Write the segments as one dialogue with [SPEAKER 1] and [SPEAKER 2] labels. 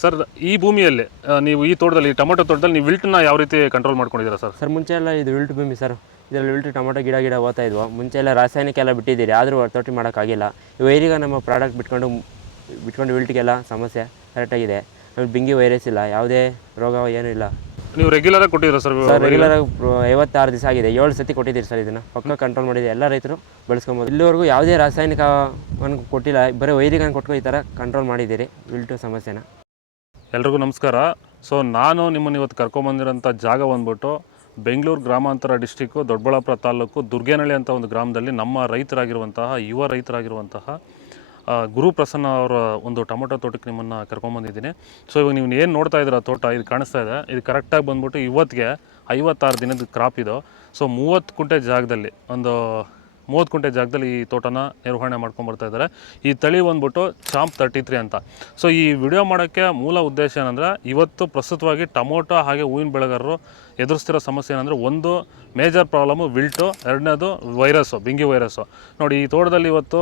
[SPEAKER 1] Sir ಈ ಭೂಮಿಯಲ್ಲಿ ಆ, ನೀವು ಈ ತೋಟದಲ್ಲಿ ಟೊಮೊಟೊ ತೋಟದಲ್ಲಿ ನೀವು ವಿಲ್ಟ್ನ ಯಾವ ರೀತಿ ಕಂಟ್ರೋಲ್ ಮಾಡ್ಕೊಂಡಿದ್ದೀರಾ ಸರ್?
[SPEAKER 2] ಸರ್ ಮುಂಚೆ ಎಲ್ಲ ಇದು ವಿಲ್ಟ್ ಭೂಮಿ ಸರ್. ಇದರಲ್ಲಿ ವಿಲ್ಟ್ ಟೊಮೊಟೊ ಗಿಡ ಗಿಡ ಓದ್ತಾ ಇದ್ವು. ಮುಂಚೆ ಎಲ್ಲ ರಾಸಾಯನಿಕ ಎಲ್ಲ ಬಿಟ್ಟಿದ್ದೀರಿ. ಆದರೂ ತೋಟಿ ಮಾಡೋಕ್ಕಾಗಿಲ್ಲ. ವೈರಿಗ ನಮ್ಮ ಪ್ರಾಡಕ್ಟ್ ಬಿಟ್ಕೊಂಡು ಬಿಟ್ಕೊಂಡು ವಿಲ್ಟ್ಗೆಲ್ಲ ಸಮಸ್ಯೆ ಕರೆಕ್ಟಾಗಿದೆ ಆಮೇಲೆ ಬಿಂಗಿ ವೈರಸ್ ಇಲ್ಲ. ಯಾವುದೇ ರೋಗ ಏನೂ ಇಲ್ಲ.
[SPEAKER 1] ನೀವು ರೆಗ್ಯುಲರ್ ಆಗಿ ಕೊಟ್ಟಿದ್ದೀರಾ ಸರ್
[SPEAKER 2] ಸರ್ ರೆಗ್ಯುಲರ್ ಐವತ್ತಾರು ದಿವಸ ಆಗಿದೆ. ಏಳು ಸತಿ ಕೊಟ್ಟಿದ್ದೀರಿ ಸರ್ ಇದನ್ನು. ಪಕ್ಕ ಕಂಟ್ರೋಲ್ ಮಾಡಿದೆ ಎಲ್ಲ ರೈತರು ಬಳಸ್ಕೊಬೋದು. ಇಲ್ಲಿವರೆಗೂ ಯಾವುದೇ ರಾಸಾಯನಿಕವನ್ನು ಕೊಟ್ಟಿಲ್ಲ. ಬರೀ ವೈರಿಗನ್ನು ಕೊಟ್ಕೊಂಡು ಈ ಥರ ಕಂಟ್ರೋಲ್ ಮಾಡಿದ್ದೀರಿ. ವಿಲ್ಟು ಸಮಸ್ಯೆನ.
[SPEAKER 1] ಎಲ್ರಿಗೂ ನಮಸ್ಕಾರ. ಸೊ, ನಾನು ನಿಮ್ಮನ್ನು ಇವತ್ತು ಕರ್ಕೊಂಬಂದಿರೋಂಥ ಜಾಗ ಬಂದ್ಬಿಟ್ಟು ಬೆಂಗಳೂರು ಗ್ರಾಮಾಂತರ ಡಿಸ್ಟಿಕ್ಕು, ದೊಡ್ಡಬಳ್ಳಾಪುರ ತಾಲೂಕು, ದುರ್ಗೇನಹಳ್ಳಿ ಅಂತ ಒಂದು ಗ್ರಾಮದಲ್ಲಿ ನಮ್ಮ ರೈತರಾಗಿರುವಂತಹ, ಯುವ ರೈತರಾಗಿರುವಂತಹ ಗುರು ಪ್ರಸನ್ನ ಅವರ ಒಂದು ಟೊಮೊಟೊ ತೋಟಕ್ಕೆ ನಿಮ್ಮನ್ನು ಕರ್ಕೊಂಬಂದಿದ್ದೀನಿ. ಸೊ, ಇವಾಗ ನೀವು ಏನು ನೋಡ್ತಾ ಇದ್ದೀರಾ ತೋಟ, ಇದು ಕಾಣಿಸ್ತಾ ಇದೆ. ಇದು ಕರೆಕ್ಟಾಗಿ ಬಂದ್ಬಿಟ್ಟು ಇವತ್ತಿಗೆ ಐವತ್ತಾರು ದಿನದ ಕ್ರಾಪ್ ಇದು. ಸೊ, ಮೂವತ್ತು ಕುಂಟೆ ಜಾಗದಲ್ಲಿ ಒಂದು ಮೂವತ್ತು ಕುಂಟೆ ಜಾಗದಲ್ಲಿ ಈ ತೋಟನ ನಿರ್ವಹಣೆ ಮಾಡ್ಕೊಂಡು ಬರ್ತಾ ಇದ್ದಾರೆ. ಈ ತಳಿ ಬಂದ್ಬಿಟ್ಟು ಚಾಂಪ್ ತರ್ಟಿ ತ್ರೀ ಅಂತ. ಸೊ ಈ ವಿಡಿಯೋ ಮಾಡೋಕ್ಕೆ ಮೂಲ ಉದ್ದೇಶ ಏನಂದರೆ, ಇವತ್ತು ಪ್ರಸ್ತುತವಾಗಿ ಟೊಮೊಟೊ ಹಾಗೆ ಹೂವಿನ ಬೆಳೆಗಾರರು ಎದುರಿಸ್ತಿರೋ ಸಮಸ್ಯೆ ಏನಂದರೆ, ಒಂದು ಮೇಜರ್ ಪ್ರಾಬ್ಲಮ್ಮು ವಿಲ್ಟು, ಎರಡನೇದು ವೈರಸ್ಸು ಬಿಂಗಿ ವೈರಸ್ಸು ನೋಡಿ, ಈ ತೋಟದಲ್ಲಿ ಇವತ್ತು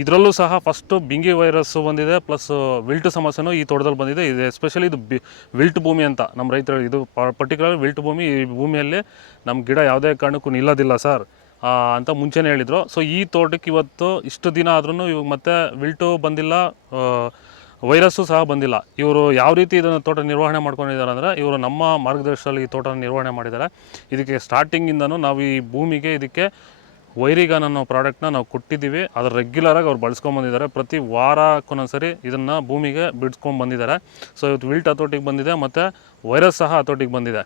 [SPEAKER 1] ಇದರಲ್ಲೂ ಸಹ ಫಸ್ಟು ಬಿಂಗಿ ವೈರಸ್ಸು ಬಂದಿದೆ ಪ್ಲಸ್ ವಿಲ್ಟ್ ಸಮಸ್ಯೆನೂ ಈ ತೋಟದಲ್ಲಿ ಬಂದಿದೆ. ಇದು ಎಸ್ಪೆಷಲಿ ಇದು ವಿಲ್ಟ್ ಭೂಮಿ ಅಂತ. ನಮ್ಮ ರೈತರು ಇದು ಪರ್ಟಿಕ್ಯುಲರ್ ವಿಲ್ಟ್ ಭೂಮಿ, ಈ ಭೂಮಿಯಲ್ಲಿ ನಮ್ಮ ಗಿಡ ಯಾವುದೇ ಕಾರಣಕ್ಕೂ ನಿಲ್ಲೋದಿಲ್ಲ ಸರ್ ಅಂತ ಮುಂಚೆನೇ ಹೇಳಿದರು. ಸೊ ಈ ತೋಟಕ್ಕೆ ಇವತ್ತು ಇಷ್ಟು ದಿನ ಆದ್ರೂ ಇವಾಗ ಮತ್ತೆ ವಿಲ್ಟು ಬಂದಿಲ್ಲ ವೈರಸ್ಸು ಸಹ ಬಂದಿಲ್ಲ. ಇವರು ಯಾವ ರೀತಿ ಇದನ್ನು ತೋಟ ನಿರ್ವಹಣೆ ಮಾಡ್ಕೊಂಡಿದ್ದಾರೆ ಅಂದರೆ, ಇವರು ನಮ್ಮ ಮಾರ್ಗದರ್ಶನದಲ್ಲಿ ಈ ತೋಟ ನಿರ್ವಹಣೆ ಮಾಡಿದ್ದಾರೆ. ಇದಕ್ಕೆ ಸ್ಟಾರ್ಟಿಂಗಿಂದನೂ ನಾವು ಈ ಭೂಮಿಗೆ ಇದಕ್ಕೆ ವೈರಿಗಾನ್ ಅನ್ನೋ ಪ್ರಾಡಕ್ಟ್ನ ನಾವು ಕೊಟ್ಟಿದ್ದೀವಿ. ಅದು ರೆಗ್ಯುಲರಾಗಿ ಅವ್ರು ಬಳಸ್ಕೊಂಬಂದಿದ್ದಾರೆ ಪ್ರತಿ ವಾರಕ್ಕೊಂದೊಂದ್ಸರಿ ಇದನ್ನು ಭೂಮಿಗೆ ಬಿಡಿಸ್ಕೊಂಡು ಬಂದಿದ್ದಾರೆ. ಸೊ ಇವತ್ತು ವಿಲ್ಟ್ ಹತೋಟಿಗೆ ಬಂದಿದೆ ಮತ್ತು ವೈರಸ್ ಸಹ ಹತೋಟಿಗೆ ಬಂದಿದೆ.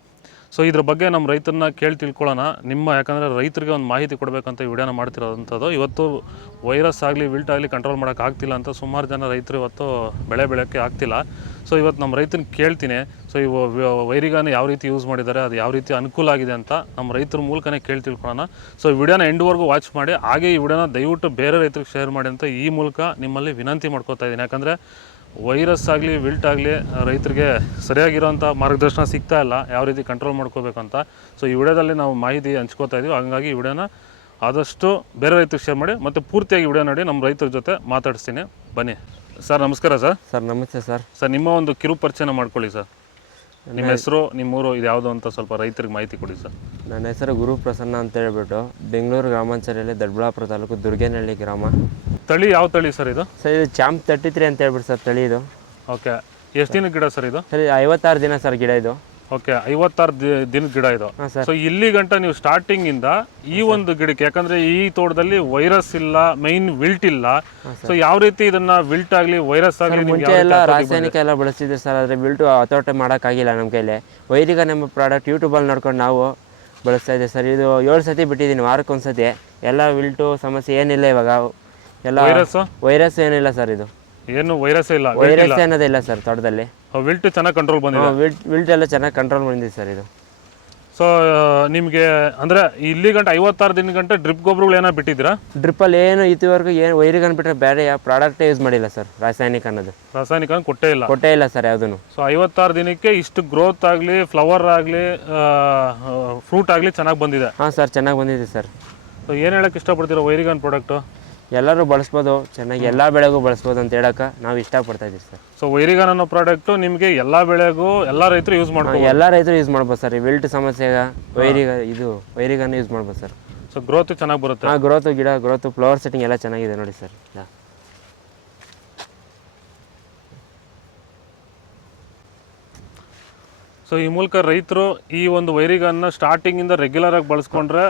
[SPEAKER 1] ಸೊ ಇದ್ರ ಬಗ್ಗೆ ನಮ್ಮ ರೈತರನ್ನ ಕೇಳಿ ತಿಳ್ಕೊಳ್ಳೋಣ. ನಿಮ್ಮ ಯಾಕಂದರೆ ರೈತರಿಗೆ ಒಂದು ಮಾಹಿತಿ ಕೊಡಬೇಕಂತ ವಿಡಿಯೋನ ಮಾಡ್ತಿರೋದಂಥದ್ದು ಇವತ್ತು ವೈರಸ್ ಆಗಲಿ, ವಿಲ್ಟ್ ಆಗಲಿ ಕಂಟ್ರೋಲ್ ಮಾಡೋಕೆ ಆಗ್ತಿಲ್ಲ ಅಂತ ಸುಮಾರು ಜನ ರೈತರು ಇವತ್ತು ಬೆಳೆ ಬೆಳೆಯೋಕ್ಕೆ ಆಗ್ತಿಲ್ಲ. ಸೊ ಇವತ್ತು ನಮ್ಮ ರೈತನ ಕೇಳ್ತೀನಿ. ಸೊ ಇವ ವೈರಿಗಾನ ಯಾವ ರೀತಿ ಯೂಸ್ ಮಾಡಿದ್ದಾರೆ ಅದು ಯಾವ ರೀತಿ ಅನುಕೂಲ ಆಗಿದೆ ಅಂತ ನಮ್ಮ ರೈತರ ಮೂಲಕನೇ ಕೇಳಿ ತಿಳ್ಕೊಳ್ಳೋಣ. ಸೊ ವಿಡಿಯೋನ ಎಂಡ್ವರೆಗೂ ವಾಚ್ ಮಾಡಿ. ಹಾಗೆ ಈ ವಿಡಿಯೋನ ದಯವಿಟ್ಟು ಬೇರೆ ರೈತರಿಗೆ ಶೇರ್ ಮಾಡಿ ಅಂತ ಈ ಮೂಲಕ ನಿಮ್ಮಲ್ಲಿ ವಿನಂತಿ ಮಾಡ್ಕೋತಾ ಇದ್ದೀನಿ. ಯಾಕಂದರೆ ವೈರಸ್ ಆಗಲಿ ವಿಲ್ಟ್ ಆಗಲಿ ರೈತರಿಗೆ ಸರಿಯಾಗಿರೋಂಥ ಮಾರ್ಗದರ್ಶನ ಸಿಗ್ತಾ ಇಲ್ಲ. ಯಾವ ರೀತಿ ಕಂಟ್ರೋಲ್ ಮಾಡ್ಕೋಬೇಕು ಅಂತ. ಸೊ ಈ ವಿಡಿಯೋದಲ್ಲಿ ನಾವು ಮಾಹಿತಿ ಹಂಚ್ಕೋತಾ ಇದ್ದೀವಿ ಹಂಗಾಗಿ ಈ ವಿಡಿಯೋನ ಆದಷ್ಟು ಬೇರೆ ರೈತರಿಗೆ ಶೇರ್ ಮಾಡಿ ಮತ್ತು ಪೂರ್ತಿಯಾಗಿ ವಿಡಿಯೋ ನೋಡಿ ನಮ್ಮ ರೈತರ ಜೊತೆ ಮಾತಾಡಿಸ್ತೀನಿ. ಬನ್ನಿ. ಸರ್ ನಮಸ್ಕಾರ ಸರ್.
[SPEAKER 2] ಸರ್ ನಮಸ್ತೆ ಸರ್.
[SPEAKER 1] ಸರ್ ನಿಮ್ಮ ಒಂದು ಕಿರು ಪರಿಚಯನ ಮಾಡ್ಕೊಳ್ಳಿ ಸರ್. ನಿಮ್ಮ ಹೆಸರು ನಿಮ್ಮೂರು ಇದು ಯಾವುದು ಅಂತ ಸ್ವಲ್ಪ ರೈತರಿಗೆ ಮಾಹಿತಿ ಕೊಡಿ ಸರ್.
[SPEAKER 2] ನನ್ನ ಹೆಸರು ಗುರು ಪ್ರಸನ್ನ ಅಂತ ಹೇಳ್ಬಿಟ್ಟು ಬೆಂಗಳೂರು ಗ್ರಾಮಾಂತರದಲ್ಲಿ ದೊಡ್ಡಬಳ್ಳಾಪುರ ತಾಲೂಕು ದುರ್ಗೇನಹಳ್ಳಿ ಗ್ರಾಮ.
[SPEAKER 1] ತಳಿ ಯಾವ ತಳಿ ಸರ್ ಇದು?
[SPEAKER 2] ಸರ್ ಇದು ಚಾಂಪ್ ತರ್ಟಿ ತ್ರೀ ಅಂತ ಹೇಳ್ಬಿಟ್ಟು ಸರ್ ತಳಿ ಇದು.
[SPEAKER 1] ಓಕೆ. ಎಷ್ಟು ದಿನ ಗಿಡ ಸರ್ ಇದು?
[SPEAKER 2] ಸರ್ ಐವತ್ತಾರು ದಿನ ಸರ್ ಗಿಡ ಇದು.
[SPEAKER 1] ಓಕೆ ಐವತ್ತಾರು ದಿನ ಗಿಡ ಇದು.
[SPEAKER 2] ಹಾಂ ಸರ್.
[SPEAKER 1] ಸೊ ಇಲ್ಲಿ ಗಂಟ ನೀವು ಸ್ಟಾರ್ಟಿಂಗ್ ಇಂದ ಈ ಒಂದು ಗಿಡಕ್ಕೆ ಯಾಕಂದ್ರೆ ಈ ತೋಟದಲ್ಲಿ ವೈರಸ್ ಇಲ್ಲ ಮೈನ್ ವಿಲ್ಟ್ ಇಲ್ಲ. ಸೊ ಯಾವ ರೀತಿ ಇದನ್ನ ವಿಲ್ಟ್ ಆಗಲಿ ವೈರಸ್ ಆಗಲಿ
[SPEAKER 2] ಮುಂಚೆ ಎಲ್ಲ ರಾಸಾಯನಿಕ ಎಲ್ಲ ಬಳಸಿದ್ರೆ ಸರ್ ಆದರೆ ಬಿಲ್ಟು ಹತೋಟ ಮಾಡೋಕ್ಕಾಗಿಲ್ಲ ನಮ್ಮ ಕೈಲಿ. ವೈರಿಗ ನಮ್ಮ ಪ್ರಾಡಕ್ಟ್ ಯೂಟ್ಯೂಬಲ್ಲಿ ನೋಡ್ಕೊಂಡು ನಾವು ಬಳಸ್ತಾ ಇದ್ದೀವಿ ಸರ್. ಇದು ಏಳು ಸತಿ ಬಿಟ್ಟಿದ್ದೀನಿ ವಾರಕ್ಕೊಂದು ಸತಿ ಎಲ್ಲ ವಿಲ್ಟು ಸಮಸ್ಯೆ ಏನಿಲ್ಲ ಇವಾಗ. ಎಲ್ಲ
[SPEAKER 1] ವೈರಸ್
[SPEAKER 2] ವೈರಸ್ ಏನಿಲ್ಲ ಸರ್ ಇದು.
[SPEAKER 1] ಏನು ವೈರಸ್ ಇಲ್ಲ?
[SPEAKER 2] ವೈರಸ್ ಏನದಿಲ್ಲ ಸರ್ ತೋಟದಲ್ಲಿ.
[SPEAKER 1] ವಿಲ್ಟ್ ಚೆನ್ನಾಗಿ ಕಂಟ್ರೋಲ್ ಬಂದಿದೆ.
[SPEAKER 2] ವಿಲ್ಟ್ ವಿಲ್ಟ್ ಎಲ್ಲ ಚೆನ್ನಾಗಿ ಕಂಟ್ರೋಲ್ ಬಂದಿದೆ ಸರ್ ಇದು.
[SPEAKER 1] ಸೊ ನಿಮಗೆ ಅಂದ್ರೆ ಇಲ್ಲಿ ಗಂಟೆ ಐವತ್ತಾರು ದಿನ ಗಂಟೆ ಡ್ರಿಪ್ ಗೊಬ್ಬರಗಳು ಏನೋ ಬಿಟ್ಟಿದ್ದೀರಾ?
[SPEAKER 2] ಡ್ರಿಪ್ಪಲ್ಲಿ ಏನು ಇದುವರೆಗೂ ಏನು ವೈರಿಗೆ ಅಂದ್ಬಿಟ್ರೆ ಬೇರೆ ಯಾವ ಪ್ರಾಡಕ್ಟೇ ಯೂಸ್ ಮಾಡಿಲ್ಲ ಸರ್ ರಾಸಾಯನಿಕ ಅನ್ನೋದು.
[SPEAKER 1] ರಾಸಾಯನಿಕ ಕೊಟ್ಟೇ ಇಲ್ಲ.
[SPEAKER 2] ಕೊಟ್ಟೇ ಇಲ್ಲ ಸರ್ ಯಾವುದೂ
[SPEAKER 1] ಸೊ ಐವತ್ತಾರು ದಿನಕ್ಕೆ ಇಷ್ಟು ಗ್ರೋತ್ ಆಗಲಿ ಫ್ಲವರ್ ಆಗಲಿ ಫ್ರೂಟ್ ಆಗಲಿ ಚೆನ್ನಾಗಿ ಬಂದಿದೆ.
[SPEAKER 2] ಹಾಂ ಸರ್ ಚೆನ್ನಾಗಿ ಬಂದಿದೆ ಸರ್.
[SPEAKER 1] ಸೊ ಏನು ಹೇಳಕ್ಕೆ ಇಷ್ಟಪಡ್ತೀರಾ ವೈರಿಗನ್ ಪ್ರಾಡಕ್ಟು
[SPEAKER 2] ಎಲ್ಲರೂ ಬಳಸ್ಬೋದು ಚೆನ್ನಾಗಿ ಎಲ್ಲ ಬೆಳೆಗೂ ಬಳಸ್ಬೋದು ಅಂತ ಹೇಳಕ್ಕೆ ನಾವು ಇಷ್ಟಪಡ್ತಾ ಇದ್ದೀವಿ ಸರ್.
[SPEAKER 1] ಸೊ ವೈರಿಗನ್ ಅನ್ನೋ ಪ್ರಾಡಕ್ಟು ನಿಮಗೆ ಎಲ್ಲ ಬೆಳೆಗೂ ಎಲ್ಲ ರೈತರು ಯೂಸ್ ಮಾಡ್ಬೋದು
[SPEAKER 2] ಎಲ್ಲ ರೈತರು ಯೂಸ್ ಮಾಡ್ಬೋದು ಸರ್. ಈ ವಿಲ್ಟ್ ಸಮಸ್ಯೆಗೆ ವೈರಿಗ ಇದು ವೈರಿಗನ್ನು ಯೂಸ್ ಮಾಡ್ಬೋದು ಸರ್.
[SPEAKER 1] ಸೊ ಗ್ರೋತ್ ಚೆನ್ನಾಗಿ ಬರುತ್ತೆ.
[SPEAKER 2] ಹಾಂ ಗ್ರೋತು ಗಿಡ ಗ್ರೋತು ಫ್ಲವರ್ ಸೆಟ್ಟಿಂಗ್ ಎಲ್ಲ ಚೆನ್ನಾಗಿದೆ ನೋಡಿ ಸರ್.
[SPEAKER 1] ಸೊ ಈ ಮೂಲಕ ರೈತರು ಈ ಒಂದು ವೈರಿಗನ್ನ ಸ್ಟಾರ್ಟಿಂಗ್ ಇಂದ ರೆಗ್ಯುಲರ್ ಆಗಿ ಬಳಸ್ಕೊಂಡ್ರೆ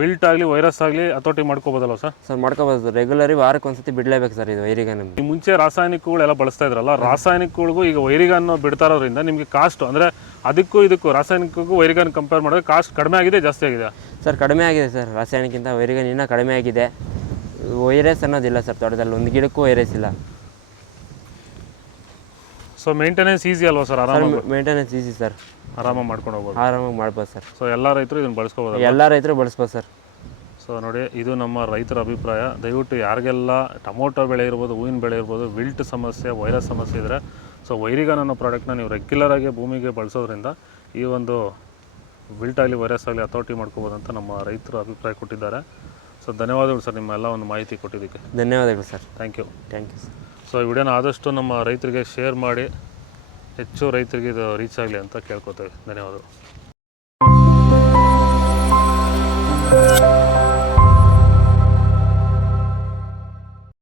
[SPEAKER 1] ವಿಲ್ಟ್ ಆಗಲಿ ವೈರಸ್ ಆಗಲಿ ಹತೋಟಿ ಮಾಡ್ಕೋಬೋದಲ್ಲ ಸರ್
[SPEAKER 2] ಸರ್ ಮಾಡ್ಕೋಬೋದು ರೆಗ್ಯುಲರಿ ವಾರಕ್ಕೆ ಒಂದ್ಸತಿ ಬಿಡಲೇಬೇಕು ಸರ್ ಇದು ವೈರಿಗ ನಮಗೆ.
[SPEAKER 1] ಈ ಮುಂಚೆ ರಾಸಾಯನಿಕಗಳೆಲ್ಲ ಬಳಸ್ತಾ ಇದ್ರಲ್ಲ ರಾಸಾಯನಿಕಗಳಿಗೂ ಈಗ ವೈರಿಗನ್ನು ಬಿಡ್ತಾ ಇರೋದ್ರಿಂದ ನಿಮಗೆ ಕಾಸ್ಟ್ ಅಂದ್ರೆ ಅದಕ್ಕೂ ಇದಕ್ಕೂ ರಾಸಾಯನಿಕಕ್ಕೂ ವೈರಿಗನ್ ಕಂಪೇರ್ ಮಾಡಿದ್ರೆ ಕಾಸ್ಟ್ ಕಡಿಮೆ ಆಗಿದೆ ಜಾಸ್ತಿ ಆಗಿದೆ.
[SPEAKER 2] ಸರ್ ಕಡಿಮೆ ಆಗಿದೆ ಸರ್ ರಾಸಾಯನಿಕಿಂತ ವೈರಿಗನ್ ಇನ್ನೂ ಕಡಿಮೆ ಆಗಿದೆ. ವೈರಸ್ ಅನ್ನೋದಿಲ್ಲ ಸರ್ ತೋಟದಲ್ಲಿ ಒಂದು ಗಿಡಕ್ಕೂ ವೈರಸ್ ಇಲ್ಲ.
[SPEAKER 1] ಸೊ ಮೇಂಟೆನೆನ್ಸ್ ಈಸಿ ಅಲ್ವಾ ಸರ್ ಆರಾಮಾಗಿ?
[SPEAKER 2] ಮೇಂಟೆನೆನ್ಸ್ ಈಸಿ ಸರ್
[SPEAKER 1] ಆರಾಮಾಗಿ ಮಾಡ್ಕೊಂಡು ಹೋಗ್ಬೋದು.
[SPEAKER 2] ಆರಾಮಾಗಿ ಮಾಡ್ಬೋದು ಸರ್
[SPEAKER 1] ಸೊ ಎಲ್ಲ ರೈತರು ಇದನ್ನು ಬಳಸ್ಕೋಬೋದು
[SPEAKER 2] ಎಲ್ಲ ರೈತರು ಬಳಸ್ಬೋದು ಸರ್
[SPEAKER 1] ಸೊ ನೋಡಿ ಇದು ನಮ್ಮ ರೈತರ ಅಭಿಪ್ರಾಯ. ದಯವಿಟ್ಟು ಯಾರಿಗೆಲ್ಲ ಟೊಮೊಟೊ ಬೆಳೆ ಇರ್ಬೋದು ಹೂವಿನ ಬೆಳೆ ಇರ್ಬೋದು ವಿಲ್ಟ್ ಸಮಸ್ಯೆ ವೈರಸ್ ಸಮಸ್ಯೆ ಇದ್ದರೆ ಸೊ ವೈರಿಗನ್ ಅನ್ನೋ ಪ್ರಾಡಕ್ಟ್ನ ನೀವು ರೆಗ್ಯುಲರ್ ಆಗಿ ಭೂಮಿಗೆ ಬಳಸೋದ್ರಿಂದ ಈ ಒಂದು ವಿಲ್ಟ್ ಆಗಲಿ ವೈರಸ್ ಆಗಲಿ ಅಥಾರಿಟಿ ಮಾಡ್ಕೋಬೋದು ಅಂತ ನಮ್ಮ ರೈತರು ಅಭಿಪ್ರಾಯ ಕೊಟ್ಟಿದ್ದಾರೆ. ಸೊ ಧನ್ಯವಾದಗಳು ಸರ್ ನಿಮ್ಮೆಲ್ಲ ಒಂದು ಮಾಹಿತಿ ಕೊಟ್ಟಿದ್ದಕ್ಕೆ.
[SPEAKER 2] ಧನ್ಯವಾದಗಳು sir
[SPEAKER 1] thank you
[SPEAKER 2] thank you sir
[SPEAKER 1] so ಈ ವಿಡಿಯೋನ ಆದಷ್ಟು ನಮ್ಮ ರೈತರಿಗೆ ಶೇರ್ ಮಾಡಿ, ಹೆಚ್ಚು ರೈತರಿಗೆ ಇದು ರೀಚ್ ಆಗಲಿ ಅಂತ ಕೇಳ್ಕೊತೇವೆ. ಧನ್ಯವಾದಗಳು.